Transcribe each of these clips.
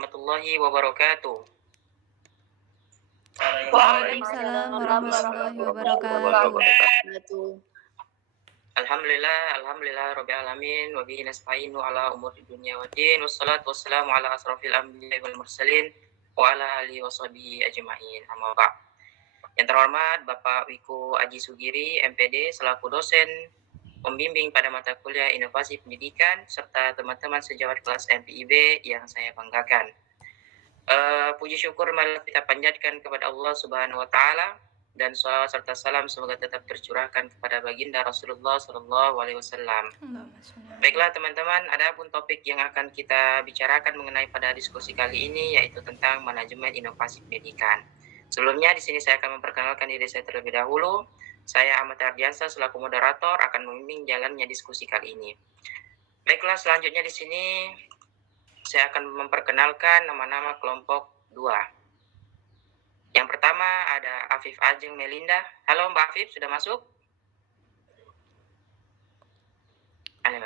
warahmatullahi wabarakatuh. Waalaikumsalam warahmatullahi wabarakatuh. Alhamdulillah rabbil alamin wa bihi nasta'inu ala umuri dunya waddin wassalatu wassalamu ala asrofil anbiya'i wal mursalin wa ala alihi washabihi ajma'in. Amma ba'd. Yang terhormat Bapak Wiko Aji Sugiri, MPD, selaku dosen pembimbing pada mata kuliah Inovasi Pendidikan serta teman-teman sejawat kelas MPIB yang saya banggakan. Puji syukur marilah kita panjatkan kepada Allah Subhanahu wa taala dan salawat serta salam semoga tetap tercurahkan kepada baginda Rasulullah sallallahu alaihi wasallam. Baiklah teman-teman, adapun topik yang akan kita bicarakan mengenai pada diskusi kali ini yaitu tentang manajemen inovasi pendidikan. Sebelumnya di sini saya akan memperkenalkan diri saya terlebih dahulu. Saya Ahmad Ardiansa selaku moderator akan membimbing jalannya diskusi kali ini. Baiklah, selanjutnya di sini saya akan memperkenalkan nama-nama kelompok 2. Yang pertama ada Afif Ajeng Melinda. Halo Mbak Afif, sudah masuk?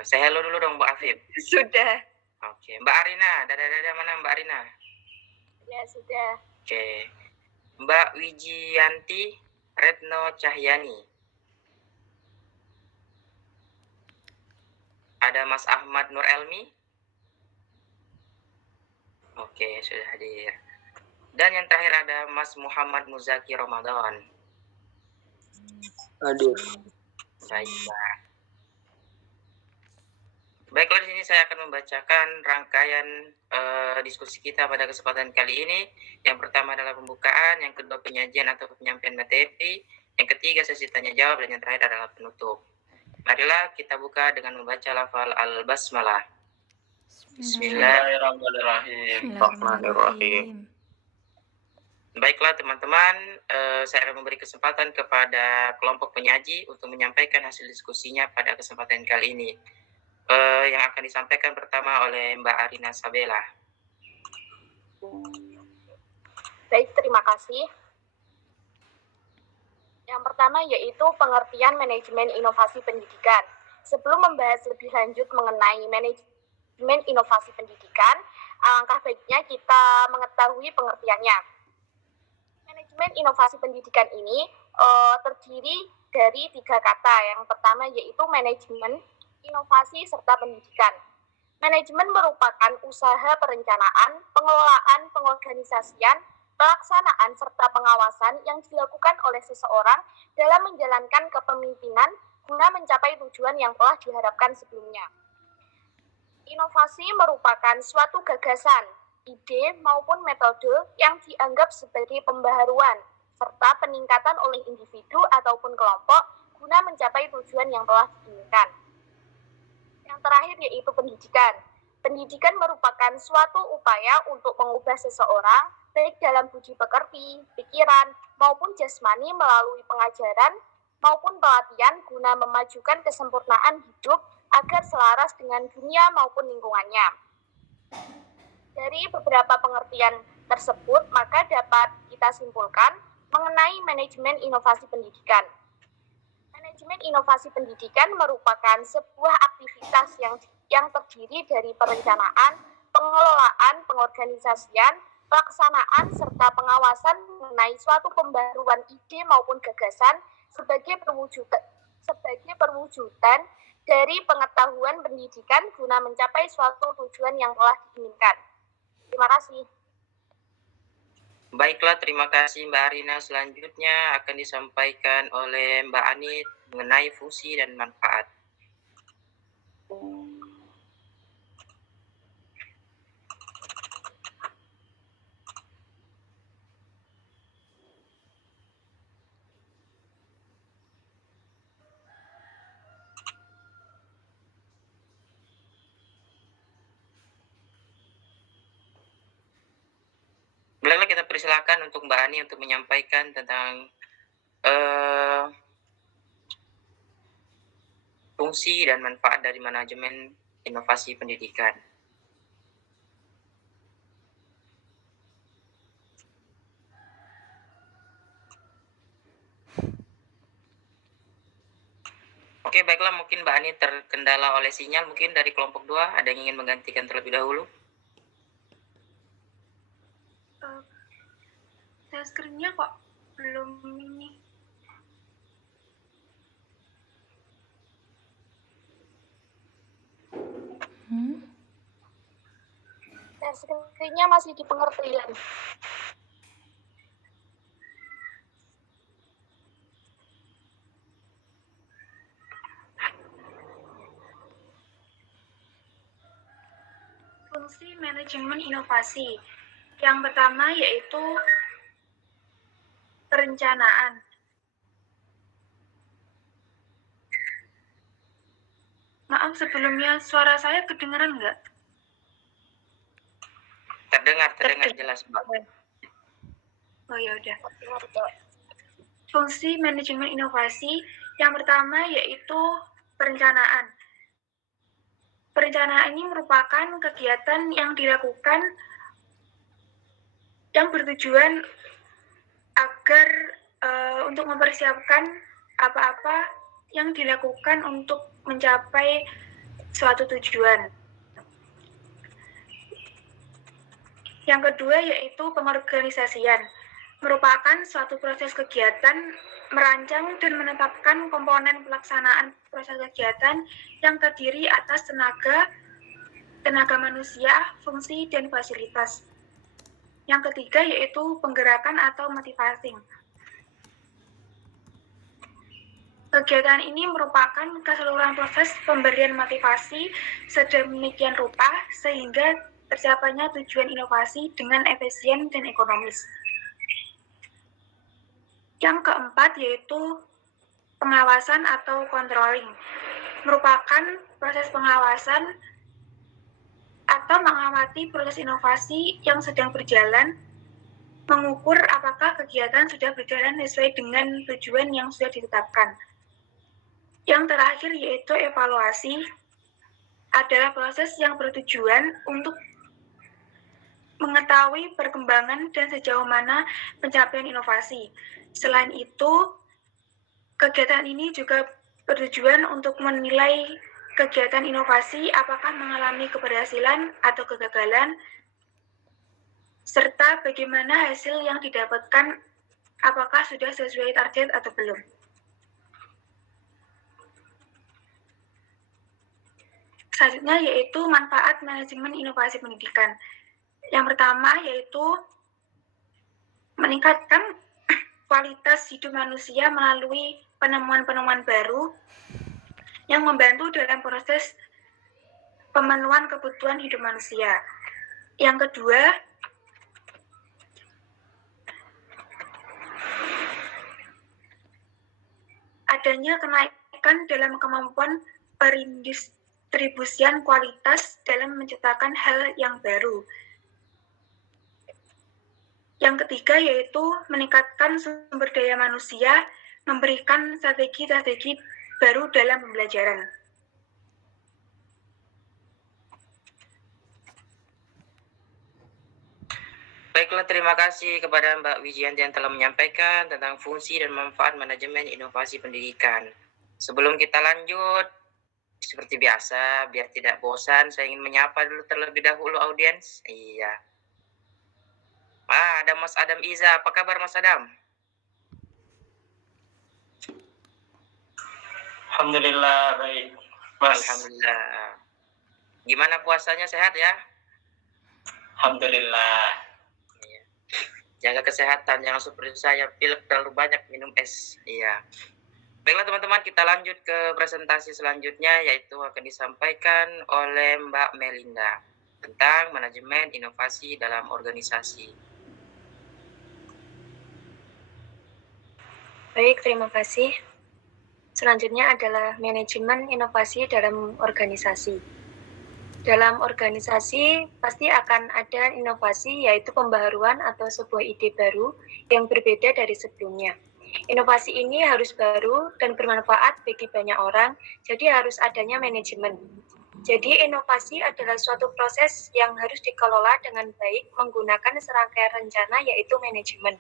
Saya halo dulu dong Mbak Afif. Sudah. Oke, Mbak Arina. Dada mana Mbak Arina? Ya, sudah. Oke. Mbak Wijianti Retno Cahyani. Ada Mas Ahmad Nur Elmi. Oke, sudah hadir. Dan yang terakhir ada Mas Muhammad Muzaki Ramadan. Hadir. Baiklah, di sini saya akan membacakan rangkaian diskusi kita pada kesempatan kali ini. Yang pertama adalah pembukaan, yang kedua penyajian atau penyampaian materi, yang ketiga sesi tanya jawab, dan yang terakhir adalah penutup. Marilah kita buka dengan membaca lafal al-basmalah. Bismillahirrahmanirrahim. Baiklah teman-teman, saya akan memberi kesempatan kepada kelompok penyaji untuk menyampaikan hasil diskusinya pada kesempatan kali ini. Yang akan disampaikan pertama oleh Mbak Arina Sabela. Baik, terima kasih. Yang pertama yaitu pengertian manajemen inovasi pendidikan. Sebelum membahas lebih lanjut mengenai manajemen inovasi pendidikan, alangkah baiknya kita mengetahui pengertiannya. Manajemen inovasi pendidikan ini terdiri dari 3 kata. Yang pertama yaitu manajemen, inovasi, serta pendidikan. Manajemen merupakan usaha perencanaan, pengelolaan, pengorganisasian, pelaksanaan, serta pengawasan yang dilakukan oleh seseorang dalam menjalankan kepemimpinan guna mencapai tujuan yang telah diharapkan sebelumnya. Inovasi merupakan suatu gagasan, ide maupun metode yang dianggap sebagai pembaharuan serta peningkatan oleh individu ataupun kelompok guna mencapai tujuan yang telah diinginkan. Yang terakhir yaitu pendidikan. Pendidikan merupakan suatu upaya untuk mengubah seseorang baik dalam budi pekerti, pikiran, maupun jasmani melalui pengajaran maupun pelatihan guna memajukan kesempurnaan hidup agar selaras dengan dunia maupun lingkungannya. Dari beberapa pengertian tersebut, maka dapat kita simpulkan mengenai manajemen inovasi pendidikan. Manajemen inovasi pendidikan merupakan sebuah aktivitas yang terdiri dari perencanaan, pengelolaan, pengorganisasian, pelaksanaan, serta pengawasan mengenai suatu pembaruan ide maupun gagasan sebagai perwujudan dari pengetahuan pendidikan guna mencapai suatu tujuan yang telah diinginkan. Terima kasih. Baiklah, terima kasih Mbak Arina. Selanjutnya akan disampaikan oleh Mbak Anit mengenai fungsi dan manfaat. Bolehlah kita persilakan untuk Mbak Ani untuk menyampaikan tentang fungsi dan manfaat dari manajemen inovasi pendidikan. Oke, baiklah, mungkin Mbak Ani terkendala oleh sinyal, mungkin dari kelompok 2 ada yang ingin menggantikan terlebih dahulu. Share screen-nya kok belum ini. Screen-nya masih di pengertian. Fungsi manajemen inovasi. Yang pertama yaitu perencanaan. Maaf, sebelumnya suara saya kedengaran nggak? Terdengar jelas, Mbak. Oh ya udah. Fungsi manajemen inovasi yang pertama yaitu perencanaan. Perencanaan ini merupakan kegiatan yang dilakukan yang bertujuan agar untuk mempersiapkan apa-apa yang dilakukan untuk mencapai suatu tujuan. Yang kedua yaitu pengorganisasian, merupakan suatu proses kegiatan merancang dan menetapkan komponen pelaksanaan proses kegiatan yang terdiri atas tenaga manusia, fungsi, dan fasilitas. Yang ketiga yaitu penggerakan atau motivasi. Kegiatan ini merupakan keseluruhan proses pemberian motivasi sedemikian rupa sehingga tercapainya tujuan inovasi dengan efisien dan ekonomis. Yang keempat yaitu pengawasan atau controlling, merupakan proses pengawasan atau mengamati proses inovasi yang sedang berjalan, mengukur apakah kegiatan sudah berjalan sesuai dengan tujuan yang sudah ditetapkan. Yang terakhir yaitu evaluasi, adalah proses yang bertujuan untuk mengetahui perkembangan dan sejauh mana pencapaian inovasi. Selain itu, kegiatan ini juga bertujuan untuk menilai kegiatan inovasi apakah mengalami keberhasilan atau kegagalan, serta bagaimana hasil yang didapatkan apakah sudah sesuai target atau belum. Selanjutnya yaitu manfaat manajemen inovasi pendidikan. Yang pertama yaitu meningkatkan kualitas hidup manusia melalui penemuan-penemuan baru yang membantu dalam proses pemenuhan kebutuhan hidup manusia. Yang kedua, adanya kenaikan dalam kemampuan perindistribusian kualitas dalam menciptakan hal yang baru. Yang ketiga yaitu meningkatkan sumber daya manusia, memberikan strategi-strategi baru dalam pembelajaran. Baiklah, terima kasih kepada Mbak Wijianti yang telah menyampaikan tentang fungsi dan manfaat manajemen inovasi pendidikan. Sebelum kita lanjut, seperti biasa, biar tidak bosan, saya ingin menyapa dulu terlebih dahulu audiens. Iya. Ada Mas Adam Iza. Apa kabar Mas Adam? Alhamdulillah baik, Mas. Alhamdulillah. Gimana puasanya, sehat ya? Alhamdulillah. Iya. Jaga kesehatan, jangan seperti saya pilek terlalu banyak minum es. Iya. Baiklah teman-teman, kita lanjut ke presentasi selanjutnya, yaitu akan disampaikan oleh Mbak Melinda tentang manajemen inovasi dalam organisasi. Baik, terima kasih. Selanjutnya adalah manajemen inovasi dalam organisasi. Dalam organisasi pasti akan ada inovasi, yaitu pembaharuan atau sebuah ide baru yang berbeda dari sebelumnya. Inovasi ini harus baru dan bermanfaat bagi banyak orang, jadi harus adanya manajemen. Jadi inovasi adalah suatu proses yang harus dikelola dengan baik menggunakan serangkaian rencana, yaitu manajemen.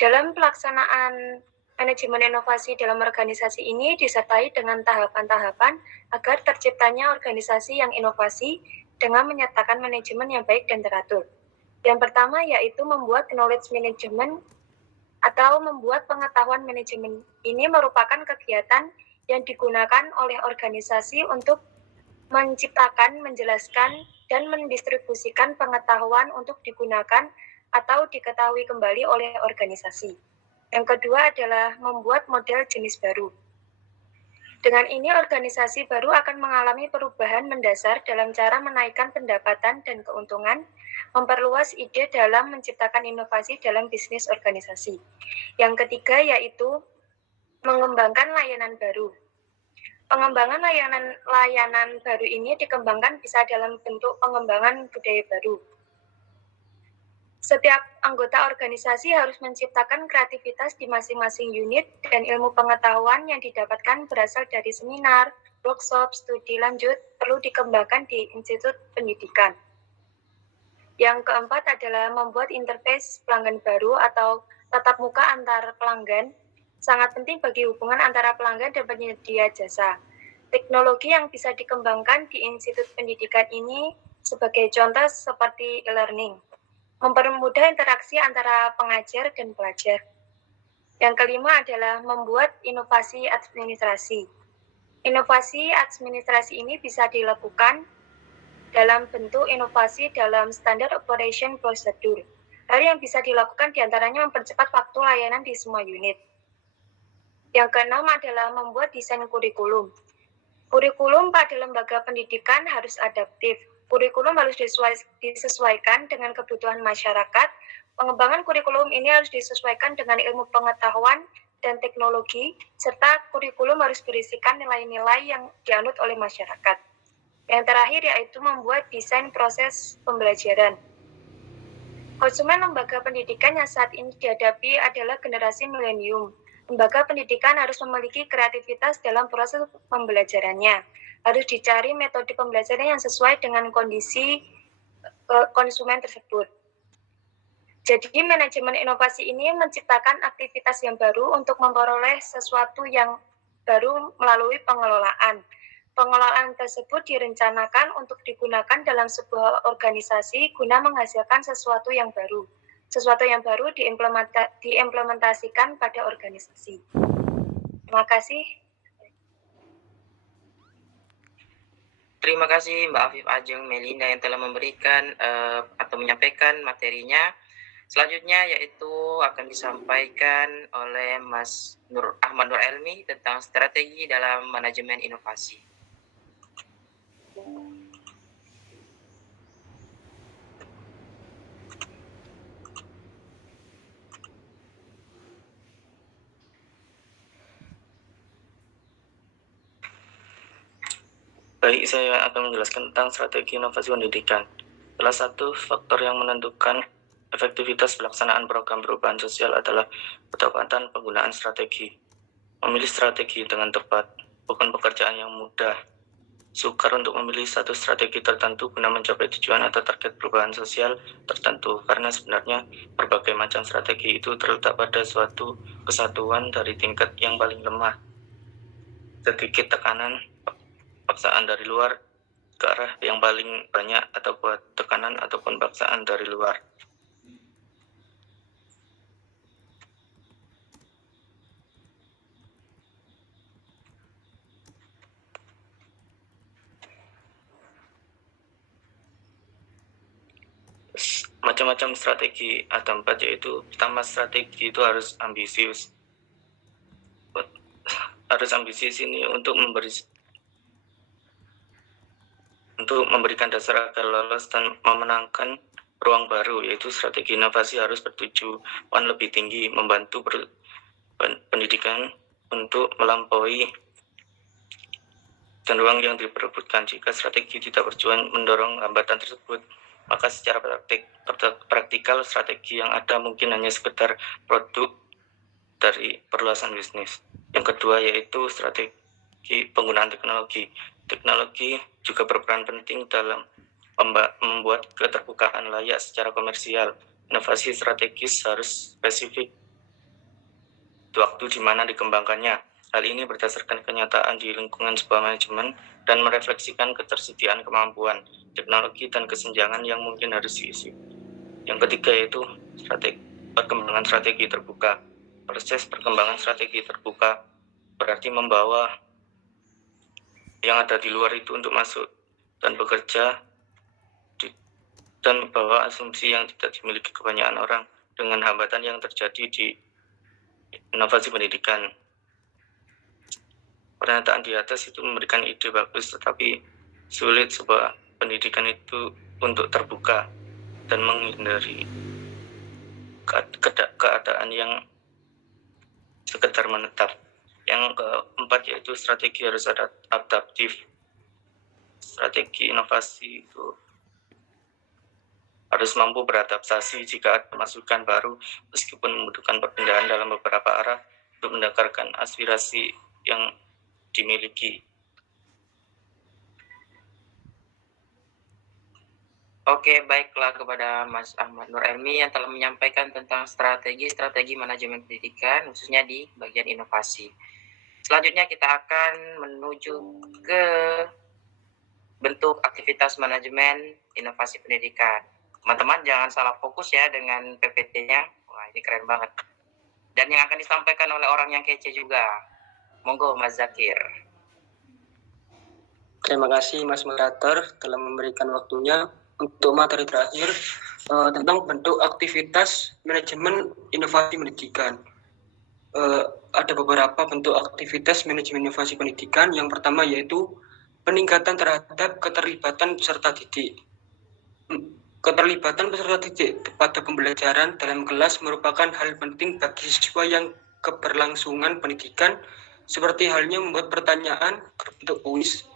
Dalam pelaksanaan manajemen inovasi dalam organisasi ini disertai dengan tahapan-tahapan agar terciptanya organisasi yang inovasi dengan menyertakan manajemen yang baik dan teratur. Yang pertama yaitu membuat knowledge management atau membuat pengetahuan manajemen. Ini merupakan kegiatan yang digunakan oleh organisasi untuk menciptakan, menjelaskan, dan mendistribusikan pengetahuan untuk digunakan atau diketahui kembali oleh organisasi. Yang kedua adalah membuat model jenis baru. Dengan ini, organisasi baru akan mengalami perubahan mendasar dalam cara menaikkan pendapatan dan keuntungan, memperluas ide dalam menciptakan inovasi dalam bisnis organisasi. Yang ketiga yaitu mengembangkan layanan baru. Pengembangan layanan baru ini dikembangkan bisa dalam bentuk pengembangan budaya baru. Setiap anggota organisasi harus menciptakan kreativitas di masing-masing unit dan ilmu pengetahuan yang didapatkan berasal dari seminar, workshop, studi lanjut perlu dikembangkan di institut pendidikan. Yang keempat adalah membuat interface pelanggan baru atau tatap muka antar pelanggan. Sangat penting bagi hubungan antara pelanggan dan penyedia jasa. Teknologi yang bisa dikembangkan di institut pendidikan ini sebagai contoh seperti e-learning, mempermudah interaksi antara pengajar dan pelajar. Yang kelima adalah membuat inovasi administrasi. Inovasi administrasi ini bisa dilakukan dalam bentuk inovasi dalam standard operation procedure. Hal yang bisa dilakukan diantaranya mempercepat waktu layanan di semua unit. Yang keenam adalah membuat desain kurikulum. Kurikulum pada lembaga pendidikan harus adaptif. Kurikulum harus disesuaikan dengan kebutuhan masyarakat. Pengembangan kurikulum ini harus disesuaikan dengan ilmu pengetahuan dan teknologi, serta kurikulum harus berisikan nilai-nilai yang dianut oleh masyarakat. Yang terakhir yaitu membuat desain proses pembelajaran. Konsumen lembaga pendidikan yang saat ini dihadapi adalah generasi milenium. Lembaga pendidikan harus memiliki kreativitas dalam proses pembelajarannya. Harus dicari metode pembelajaran yang sesuai dengan kondisi konsumen tersebut. Jadi manajemen inovasi ini menciptakan aktivitas yang baru untuk memperoleh sesuatu yang baru melalui pengelolaan. Pengelolaan tersebut direncanakan untuk digunakan dalam sebuah organisasi guna menghasilkan sesuatu yang baru. Sesuatu yang baru diimplementasikan pada organisasi. Terima kasih. Terima kasih Mbak Afif Ajeng Melinda yang telah memberikan atau menyampaikan materinya. Selanjutnya yaitu akan disampaikan oleh Mas Ahmad Nur Elmi tentang strategi dalam manajemen inovasi. Baik, saya akan menjelaskan tentang strategi inovasi pendidikan. Salah satu faktor yang menentukan efektivitas pelaksanaan program perubahan sosial adalah ketepatan penggunaan strategi. Memilih strategi dengan tepat bukan pekerjaan yang mudah. Sukar untuk memilih satu strategi tertentu guna mencapai tujuan atau target perubahan sosial tertentu, karena sebenarnya berbagai macam strategi itu terletak pada suatu kesatuan dari tingkat yang paling lemah. Sedikit tekanan paksaan dari luar ke arah yang paling banyak, atau buat tekanan ataupun paksaan dari luar. Macam-macam strategi ada 4, yaitu pertama, strategi itu harus ambisius. Harus ambisius ini untuk memberikan dasar agar lolos dan memenangkan ruang baru, yaitu strategi inovasi harus bertujuan lebih tinggi, membantu pendidikan untuk melampaui dan ruang yang diperebutkan. Jika strategi tidak bertujuan mendorong hambatan tersebut, maka secara praktikal strategi yang ada mungkin hanya sekedar produk dari perluasan bisnis. Yang kedua yaitu strategi penggunaan teknologi. Teknologi juga berperan penting dalam membuat keterbukaan layak secara komersial. Inovasi strategis harus spesifik waktu di mana dikembangkannya. Hal ini berdasarkan kenyataan di lingkungan sebuah manajemen dan merefleksikan ketersediaan kemampuan, teknologi, dan kesenjangan yang mungkin harus diisi. Yang ketiga yaitu perkembangan strategi terbuka. Proses perkembangan strategi terbuka berarti membawa yang ada di luar itu untuk masuk dan bekerja dan membawa asumsi yang tidak dimiliki kebanyakan orang dengan hambatan yang terjadi di inovasi pendidikan. Pernyataan di atas itu memberikan ide bagus, tetapi sulit sebuah pendidikan itu untuk terbuka dan menghindari keadaan yang sekedar menetap. Yang keempat yaitu strategi harus adaptif. Strategi inovasi itu harus mampu beradaptasi jika ada masukan baru meskipun membutuhkan perpindahan dalam beberapa arah untuk mendengarkan aspirasi yang dimiliki. Oke, baiklah kepada Mas Ahmad Nur Elmi yang telah menyampaikan tentang strategi manajemen pendidikan, khususnya di bagian inovasi. Selanjutnya kita akan menuju ke bentuk aktivitas manajemen inovasi pendidikan. Teman-teman jangan salah fokus ya dengan PPT-nya. Wah, ini keren banget. Dan yang akan disampaikan oleh orang yang kece juga. Monggo Mas Zakir. Terima kasih Mas Moderator telah memberikan waktunya untuk materi terakhir tentang bentuk aktivitas manajemen inovasi pendidikan. Ada beberapa bentuk aktivitas manajemen inovasi pendidikan. Yang pertama yaitu peningkatan terhadap keterlibatan peserta didik. Keterlibatan peserta didik pada pembelajaran dalam kelas merupakan hal penting bagi siswa yang keberlangsungan pendidikan, seperti halnya membuat pertanyaan berbentuk kuis.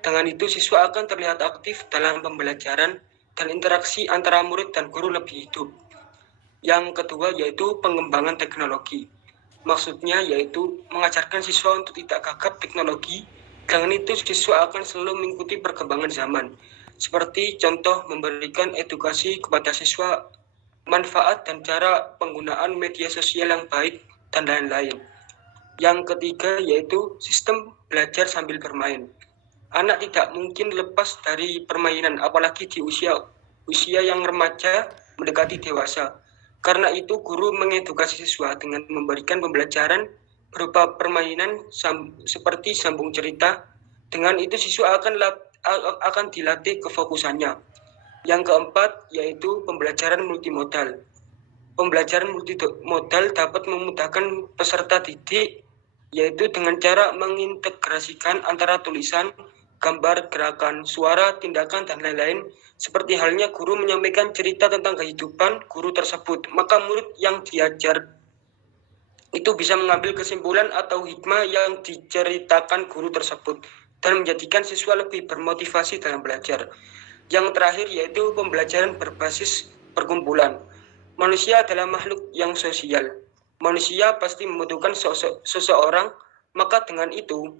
Dengan itu, siswa akan terlihat aktif dalam pembelajaran dan interaksi antara murid dan guru lebih hidup. Yang kedua yaitu pengembangan teknologi. Maksudnya yaitu mengajarkan siswa untuk tidak gagap teknologi. Dengan itu, siswa akan selalu mengikuti perkembangan zaman. Seperti contoh memberikan edukasi kepada siswa manfaat dan cara penggunaan media sosial yang baik dan lain-lain. Yang ketiga yaitu sistem belajar sambil bermain. Anak tidak mungkin lepas dari permainan, apalagi di usia yang remaja mendekati dewasa. Karena itu, guru mengedukasi siswa dengan memberikan pembelajaran berupa permainan seperti sambung cerita. Dengan itu, siswa akan dilatih kefokusannya. Yang keempat yaitu pembelajaran multimodal. Pembelajaran multimodal dapat memudahkan peserta didik, yaitu dengan cara mengintegrasikan antara tulisan, gambar, gerakan, suara, tindakan, dan lain-lain. Seperti halnya guru menyampaikan cerita tentang kehidupan guru tersebut, maka murid yang diajar itu bisa mengambil kesimpulan atau hikmah yang diceritakan guru tersebut dan menjadikan siswa lebih bermotivasi dalam belajar. Yang terakhir yaitu pembelajaran berbasis perkumpulan. Manusia adalah makhluk yang sosial. Manusia pasti membutuhkan seseorang, maka dengan itu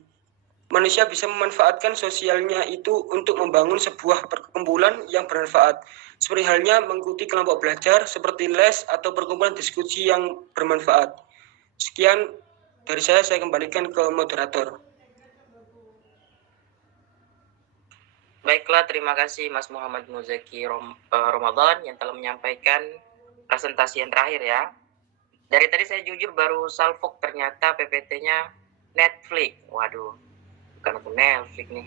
manusia bisa memanfaatkan sosialnya itu untuk membangun sebuah perkumpulan yang bermanfaat. Seperti halnya mengikuti kelompok belajar seperti les atau perkumpulan diskusi yang bermanfaat. Sekian dari saya kembalikan ke moderator. Baiklah, terima kasih Mas Muhammad Muzaki Ramadan yang telah menyampaikan presentasi yang terakhir ya. Dari tadi saya jujur baru salfok, ternyata PPT-nya Netflix. Waduh, bukan aku Netflix nih.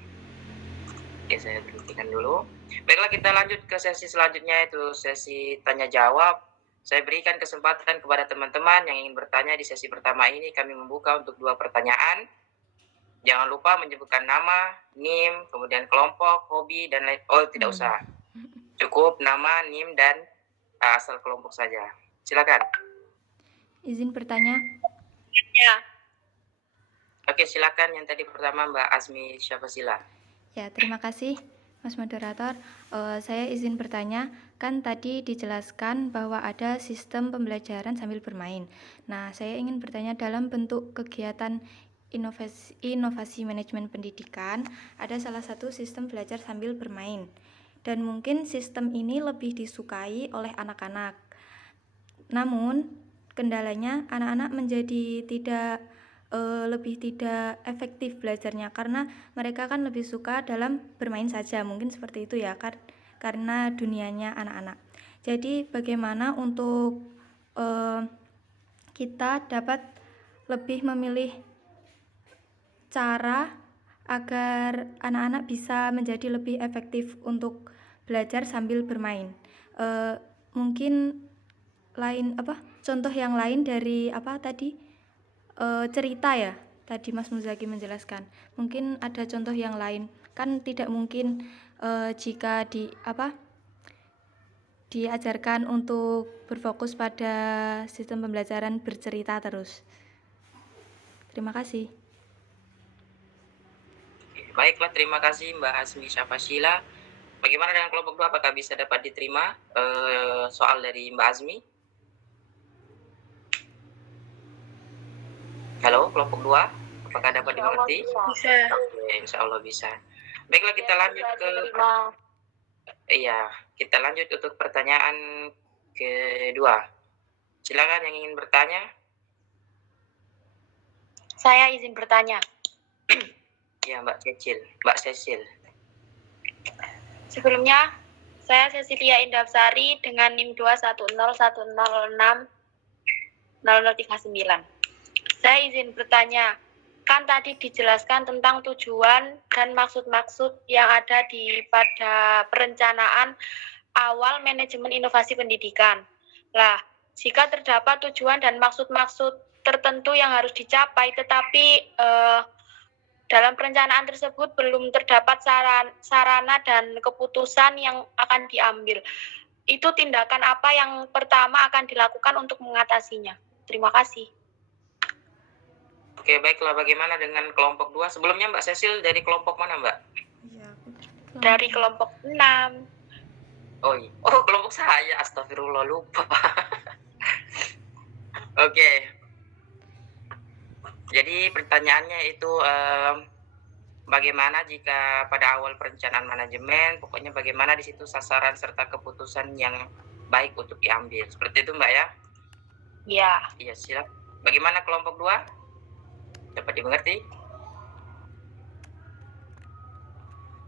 Oke, saya berhentikan dulu. Baiklah, kita lanjut ke sesi selanjutnya, yaitu sesi tanya jawab. Saya berikan kesempatan kepada teman-teman yang ingin bertanya di sesi pertama ini. Kami membuka untuk 2 pertanyaan. Jangan lupa menyebutkan nama, NIM, kemudian kelompok, hobi, dan lain. Oh, tidak usah. Cukup nama, NIM, dan asal kelompok saja. Silakan. Izin bertanya. Ya. Oke, silakan yang tadi pertama Mbak Azmi Syafasila. Ya, terima kasih Mas Moderator. Saya izin bertanya, kan tadi dijelaskan bahwa ada sistem pembelajaran sambil bermain. Nah, saya ingin bertanya dalam bentuk kegiatan inovasi manajemen pendidikan, ada salah satu sistem belajar sambil bermain. Dan mungkin sistem ini lebih disukai oleh anak-anak. Namun, kendalanya anak-anak menjadi lebih tidak efektif belajarnya karena mereka kan lebih suka dalam bermain saja, mungkin seperti itu ya, karena dunianya anak-anak. Jadi bagaimana untuk kita dapat lebih memilih cara agar anak-anak bisa menjadi lebih efektif untuk belajar sambil bermain. Mungkin contoh yang lain dari cerita ya, tadi Mas Muzaki menjelaskan. Mungkin ada contoh yang lain, kan tidak mungkin jika diajarkan untuk berfokus pada sistem pembelajaran bercerita terus. Terima kasih. Baiklah, terima kasih Mbak Asmi Syafashila. Bagaimana dengan kelompok 2? Apakah bisa dapat diterima soal dari Mbak Azmi? Halo, kelompok 2, apakah dapat dimengerti? Bisa. Oke, insya Allah bisa. Baiklah, kita lanjut kita lanjut untuk pertanyaan kedua. Silakan yang ingin bertanya. Saya izin bertanya. Ya, Mbak Cecil. Sebelumnya, saya Cecilia Indafsari dengan NIM 21010160039. Saya izin bertanya, kan tadi dijelaskan tentang tujuan dan maksud-maksud yang ada pada perencanaan awal manajemen inovasi pendidikan. Lah, jika terdapat tujuan dan maksud-maksud tertentu yang harus dicapai, tetapi dalam perencanaan tersebut belum terdapat sarana dan keputusan yang akan diambil. Itu tindakan apa yang pertama akan dilakukan untuk mengatasinya? Terima kasih. Oke, baiklah. Bagaimana dengan kelompok 2? Sebelumnya Mbak Cecil dari kelompok mana, Mbak? Dari kelompok 6. Oh, kelompok saya. Astagfirullah, lupa. Oke. Jadi pertanyaannya itu bagaimana jika pada awal perencanaan manajemen, pokoknya bagaimana di situ sasaran serta keputusan yang baik untuk diambil. Seperti itu, Mbak ya? Ya. Iya, silakan. Bagaimana kelompok 2? Dapat dimengerti?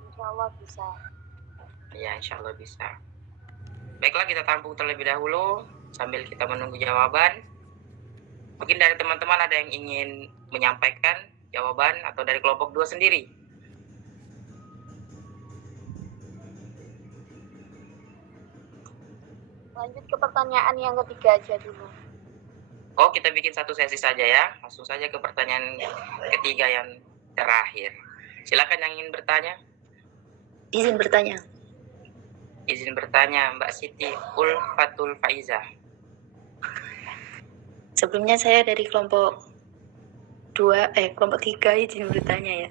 Insya Allah bisa. Ya, insya Allah bisa. Baiklah, kita tampung terlebih dahulu sambil kita menunggu jawaban. Mungkin dari teman-teman ada yang ingin menyampaikan jawaban atau dari kelompok 2 sendiri. Lanjut ke pertanyaan yang ketiga aja dulu. Oh, kita bikin satu sesi saja ya. Langsung saja ke pertanyaan ketiga yang terakhir. Silakan yang ingin bertanya. Izin bertanya. Izin bertanya, Mbak Siti Ulfatul Faiza. Sebelumnya saya dari kelompok 3 izin bertanya ya.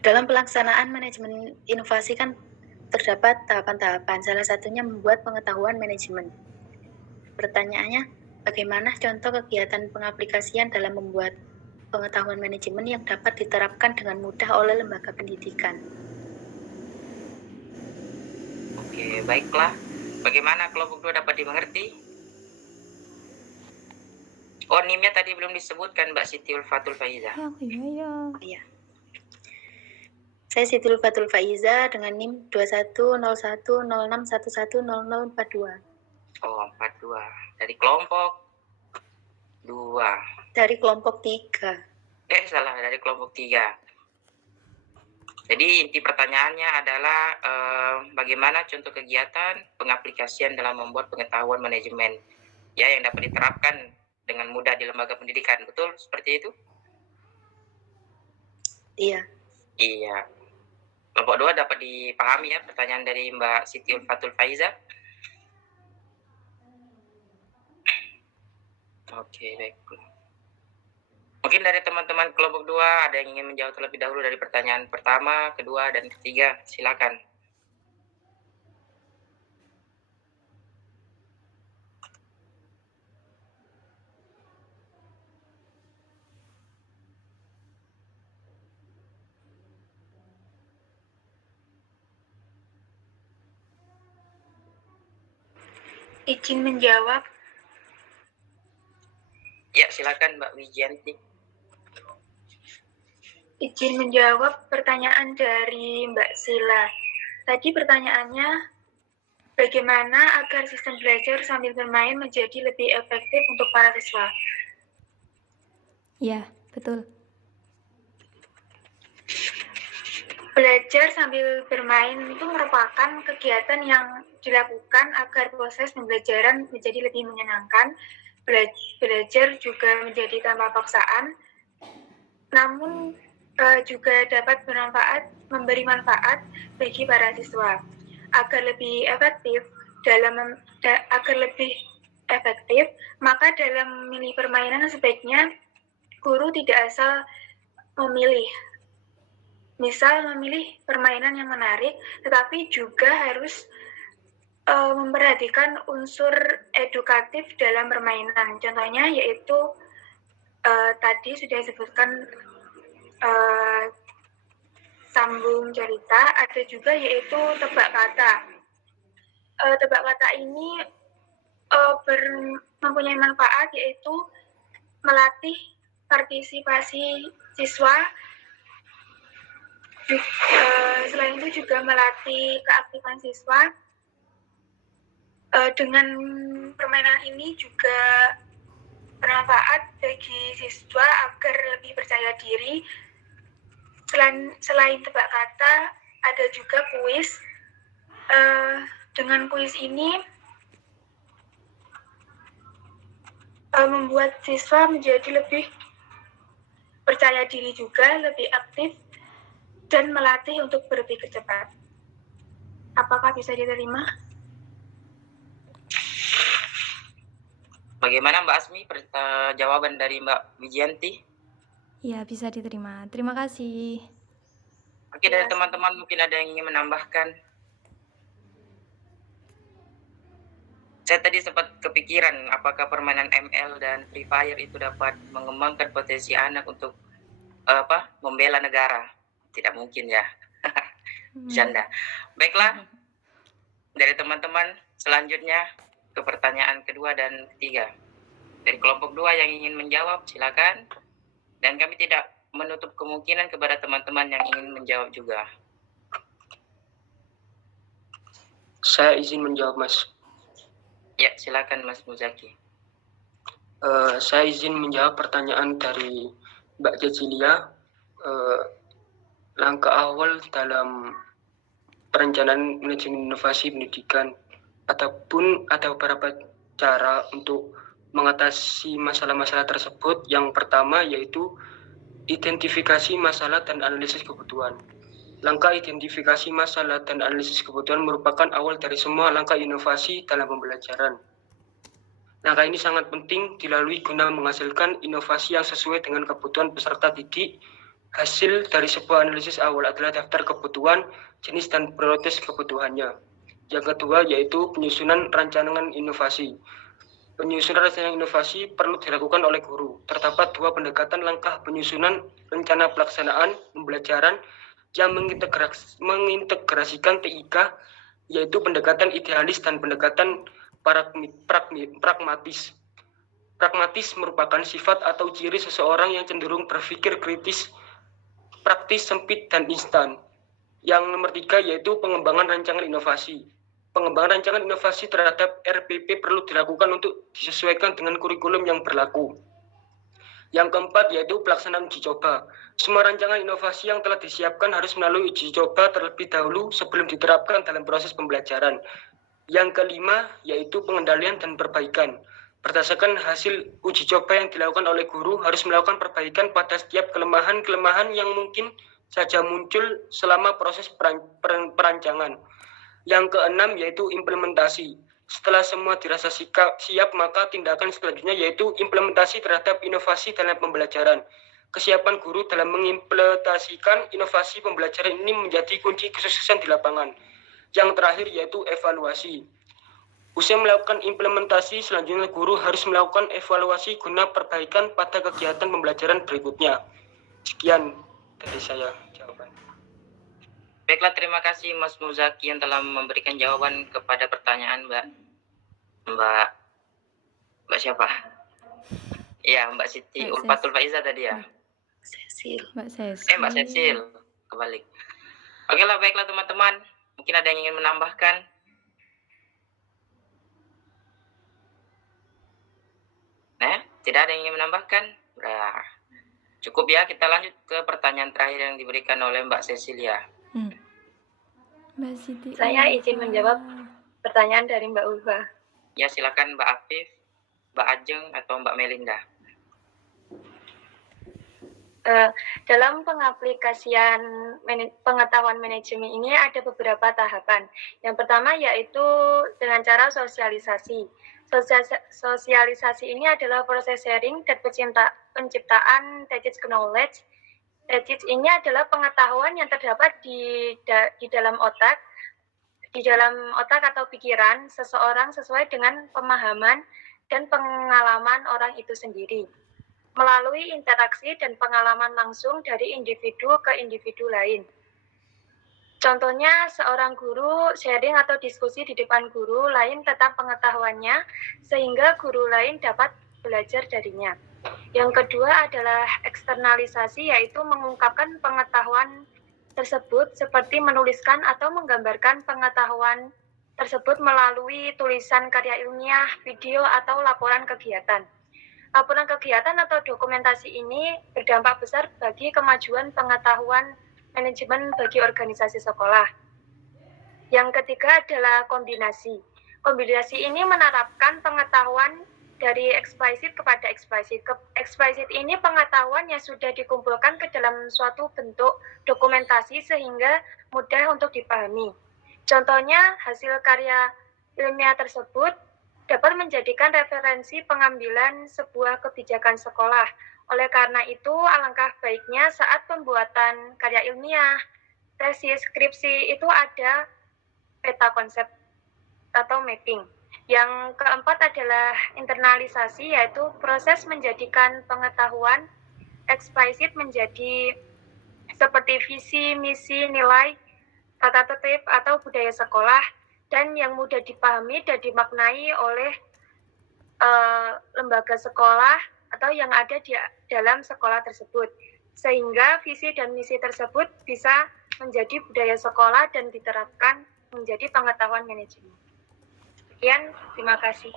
Dalam pelaksanaan manajemen inovasi kan terdapat tahapan-tahapan, salah satunya membuat pengetahuan manajemen. Pertanyaannya, bagaimana contoh kegiatan pengaplikasian dalam membuat pengetahuan manajemen yang dapat diterapkan dengan mudah oleh lembaga pendidikan? Oke, baiklah. Bagaimana kelompok 2 dapat dimengerti? Oh, NIM-nya tadi belum disebutkan, Mbak Siti Ulfatul Faiza. Iya. Saya Siti Ulfatul Faiza dengan NIM 210106110042. Oh, 42. Dari kelompok 2. Dari kelompok 3. Salah, dari kelompok 3. Jadi inti pertanyaannya adalah bagaimana contoh kegiatan pengaplikasian dalam membuat pengetahuan manajemen ya yang dapat diterapkan dengan mudah di lembaga pendidikan. Betul seperti itu? Iya. Iya. Kelompok 2 dapat dipahami ya pertanyaan dari Mbak Siti Ulfatul Faiza. Oke, baik. Mungkin dari teman-teman kelompok 2 ada yang ingin menjawab terlebih dahulu dari pertanyaan pertama, kedua, dan ketiga. Silakan. Izin menjawab. Ya, silakan Mbak Wijianti. Izin menjawab pertanyaan dari Mbak Sila. Tadi pertanyaannya, bagaimana agar sistem belajar sambil bermain menjadi lebih efektif untuk para siswa? Ya, betul. Belajar sambil bermain itu merupakan kegiatan yang dilakukan agar proses pembelajaran menjadi lebih menyenangkan. Belajar juga menjadi tanpa paksaan, namun juga dapat memberi manfaat bagi para siswa. Agar lebih efektif, maka dalam memilih permainan sebaiknya guru tidak asal memilih. Misal memilih permainan yang menarik, tetapi juga harus memperhatikan unsur edukatif dalam permainan. Contohnya yaitu tadi sudah disebutkan sambung cerita, ada juga yaitu tebak kata. Tebak kata ini mempunyai manfaat yaitu melatih partisipasi siswa. Selain itu juga melatih keaktifan siswa. Dengan permainan ini juga bermanfaat bagi siswa agar lebih percaya diri. Selain tebak kata, ada juga kuis. Dengan kuis ini membuat siswa menjadi lebih percaya diri juga, lebih aktif, dan melatih untuk berpikir cepat. Apakah bisa diterima? Bagaimana Mbak Asmi jawaban dari Mbak Wijianti? Ya, bisa diterima. Terima kasih. Oke, dari teman-teman mungkin ada yang ingin menambahkan? Saya tadi sempat kepikiran apakah permainan ML dan Free Fire itu dapat mengembangkan potensi anak untuk membela negara. Tidak mungkin ya. Bercanda. Baiklah, dari teman-teman selanjutnya ke pertanyaan kedua dan ketiga. Dari kelompok 2 yang ingin menjawab, silakan. Dan kami tidak menutup kemungkinan kepada teman-teman yang ingin menjawab juga. Saya izin menjawab, Mas. Ya, silakan Mas Muzaki. Saya izin menjawab pertanyaan dari Mbak Cecilia. Langkah awal dalam perencanaan manajemen inovasi pendidikan ataupun ada beberapa cara untuk mengatasi masalah-masalah tersebut. Yang pertama yaitu identifikasi masalah dan analisis kebutuhan. Langkah identifikasi masalah dan analisis kebutuhan merupakan awal dari semua langkah inovasi dalam pembelajaran. Langkah ini sangat penting dilalui guna menghasilkan inovasi yang sesuai dengan kebutuhan peserta didik. Hasil dari sebuah analisis awal adalah daftar kebutuhan, jenis dan prioritas kebutuhannya. Yang kedua yaitu penyusunan rancangan inovasi. Penyusunan rancangan inovasi perlu dilakukan oleh guru. Terdapat 2 pendekatan langkah penyusunan rencana pelaksanaan pembelajaran yang mengintegrasikan TIK, yaitu pendekatan idealis dan pendekatan pragmatis. Pragmatis merupakan sifat atau ciri seseorang yang cenderung berpikir kritis, praktis, sempit, dan instan. Yang nomor 3 yaitu pengembangan rancangan inovasi. Pengembangan rancangan inovasi terhadap RPP perlu dilakukan untuk disesuaikan dengan kurikulum yang berlaku. Yang keempat yaitu pelaksanaan uji coba. Semua rancangan inovasi yang telah disiapkan harus melalui uji coba terlebih dahulu sebelum diterapkan dalam proses pembelajaran. Yang kelima yaitu pengendalian dan perbaikan. Berdasarkan hasil uji coba yang dilakukan oleh guru, harus melakukan perbaikan pada setiap kelemahan-kelemahan yang mungkin saja muncul selama proses perancangan. Yang keenam yaitu implementasi. Setelah semua dirasa siap, maka tindakan selanjutnya yaitu implementasi terhadap inovasi dalam pembelajaran. Kesiapan guru dalam mengimplementasikan inovasi pembelajaran ini menjadi kunci kesuksesan di lapangan. Yang terakhir yaitu evaluasi. Usai melakukan implementasi, selanjutnya guru harus melakukan evaluasi guna perbaikan pada kegiatan pembelajaran berikutnya. Sekian dari saya jawaban. Baiklah, terima kasih Mas Muzaki yang telah memberikan jawaban kepada pertanyaan Mbak siapa? Iya, Mbak Siti Ulfatul Faiza tadi ya. Mbak Cecil. Mbak Cecil, kebalik. Oke lah, baiklah teman-teman. Mungkin ada yang ingin menambahkan? Tidak ada yang ingin menambahkan? Nah, cukup ya, kita lanjut ke pertanyaan terakhir yang diberikan oleh Mbak Cecilia. Mbak Siti. Saya izin menjawab pertanyaan dari Mbak Ulfa. Ya, silakan Mbak Afif, Mbak Ajeng, atau Mbak Melinda. Dalam pengaplikasian pengetahuan manajemen ini ada beberapa tahapan. Yang pertama yaitu dengan cara sosialisasi. Sosialisasi ini adalah proses sharing dan penciptaan teaching knowledge. Teaching ini adalah pengetahuan yang terdapat di dalam otak atau pikiran seseorang sesuai dengan pemahaman dan pengalaman orang itu sendiri, melalui interaksi dan pengalaman langsung dari individu ke individu lain. Contohnya, seorang guru sharing atau diskusi di depan guru lain tentang pengetahuannya, sehingga guru lain dapat belajar darinya. Yang kedua adalah eksternalisasi, yaitu mengungkapkan pengetahuan tersebut seperti menuliskan atau menggambarkan pengetahuan tersebut melalui tulisan karya ilmiah, video, atau laporan kegiatan. Laporan kegiatan atau dokumentasi ini berdampak besar bagi kemajuan pengetahuan manajemen bagi organisasi sekolah. Yang ketiga adalah kombinasi. Kombinasi ini menerapkan pengetahuan dari eksplisit kepada eksplisit. Eksplisit ini pengetahuan yang sudah dikumpulkan ke dalam suatu bentuk dokumentasi sehingga mudah untuk dipahami. Contohnya, hasil karya ilmiah tersebut dapat menjadikan referensi pengambilan sebuah kebijakan sekolah. Oleh karena itu, alangkah baiknya saat pembuatan karya ilmiah, tesis, skripsi itu ada peta konsep atau mapping. Yang keempat adalah internalisasi, yaitu proses menjadikan pengetahuan eksplisit menjadi seperti visi, misi, nilai, tata tertib atau budaya sekolah, dan yang mudah dipahami dan dimaknai oleh lembaga sekolah atau yang ada di dalam sekolah tersebut, sehingga visi dan misi tersebut bisa menjadi budaya sekolah dan diterapkan menjadi pengetahuan manajemen. Sekian, terima kasih.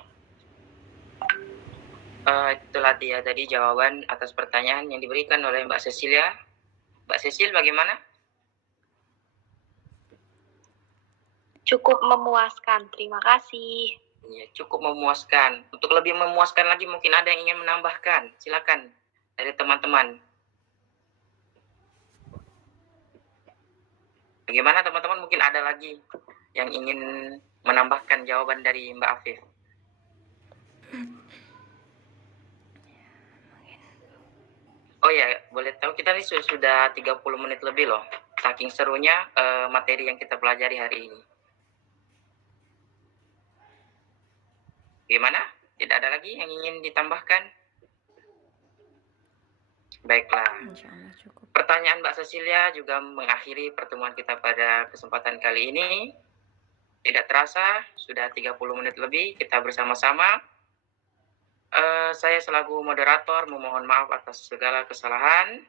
Itulah dia tadi jawaban atas pertanyaan yang diberikan oleh Mbak Cecilia. Mbak Cecil, bagaimana? Cukup memuaskan, terima kasih. Ya, cukup memuaskan. Untuk lebih memuaskan lagi mungkin ada yang ingin menambahkan. Silakan dari teman-teman. Bagaimana teman-teman, mungkin ada lagi yang ingin menambahkan jawaban dari Mbak Afif. Oh ya, boleh tahu kita ini sudah 30 menit lebih loh. Saking serunya materi yang kita pelajari hari ini. Gimana? Tidak ada lagi yang ingin ditambahkan? Baiklah. Insyaallah cukup. Pertanyaan Mbak Cecilia juga mengakhiri pertemuan kita pada kesempatan kali ini. Tidak terasa, sudah 30 menit lebih kita bersama-sama. Saya selaku moderator memohon maaf atas segala kesalahan.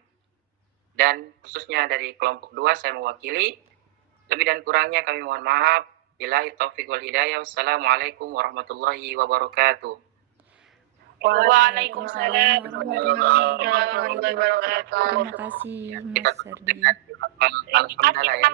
Dan khususnya dari kelompok 2 saya mewakili. Lebih dan kurangnya kami mohon maaf. Billahi taufiq wal hidayah. Wassalamualaikum warahmatullahi wabarakatuh. Waalaikumsalam warahmatullahi wabarakatuh. Terima kasih Mas Sardi. Alhamdulillah ya.